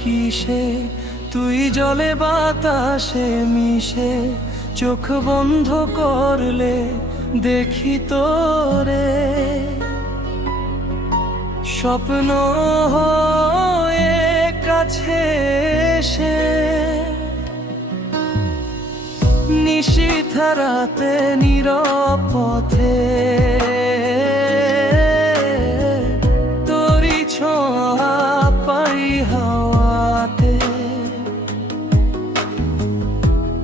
কিসে, তুই জলে বাতাসে মিশে। চোখ বন্ধ করলে দেখি তোরে, স্বপ্ন হয়ে কাছে এসে। নিশীথা রাতে নীরব পথে তোরি ছোঁয়া পাই হাওয়াতে।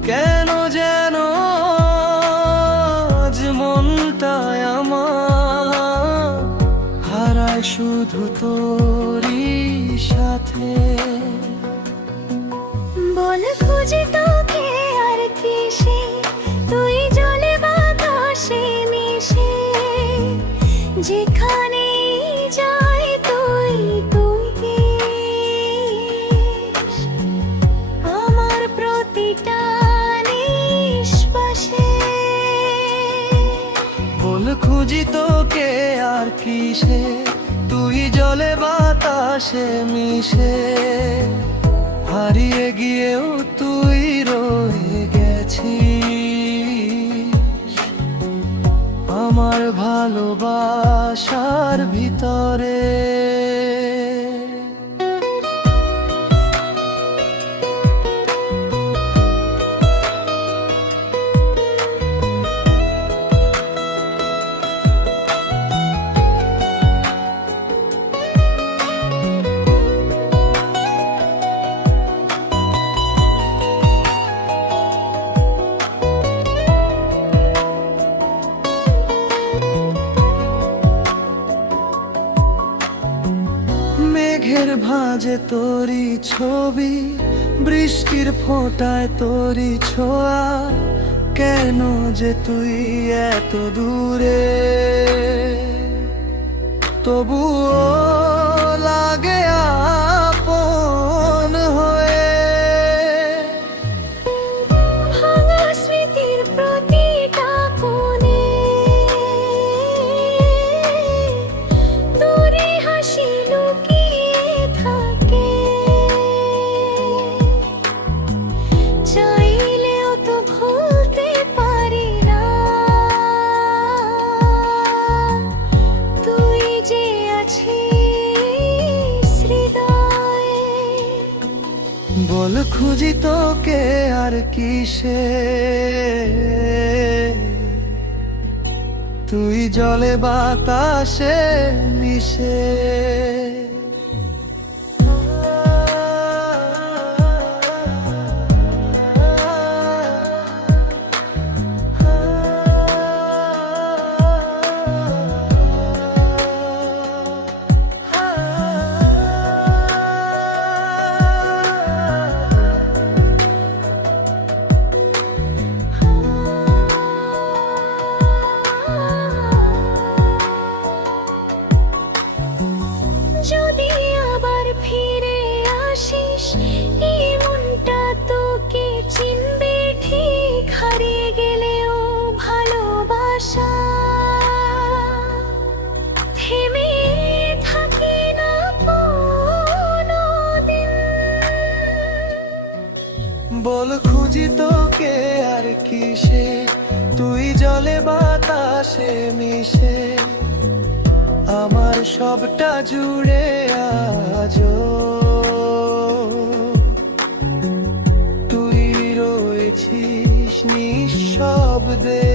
কেন যেন আজ মনটায় আমার হারায় শুধু তোরি সাথে। বল খুঁজে তোকে আর কিসে, তুই জলে বাতাসে মিশে। যেখানে যাই তুই তুই দেশ, আমার প্রতিটা নিঃশ্বাসে। বল খুঁজি তোকে আর কিসে, তুই জলে বাতাসে মিশে। হারিয়ে গিয়েও তুই রয়ে গেছিস আমার ভালোবাসার ভিতরে। মেঘের ভাঁজে তোরি ছবি, বৃষ্টির ফোঁটায় তোরি ছোঁয়া। কেন যে তুই এত দূরে, তবুও লাগে আপন হয়ে। ভাঙা স্মৃতির প্রতিটা কোণে তোরে হাসি লুকিয়ে থাকে। চাইলেও তো ভুলতে পারি না, তুই যে আছিস হৃদয়ে। বল খুঁজি তোকে আর কিসে, তুই জলে বাতাসে মিশে। যদি আবার ফিরে আসিস, এই মনটা তোকে চিনবে ঠিক। হারিয়ে গেলেও ভালোবাসা থেমে থাকে না কোনোদিন। বল খুঁজি তোকে আর কিসে, তুই জলে বাতাসে মিশে। আমার সবটা জুড়ে আজো তুই রয়েছিস নিঃশব্দে।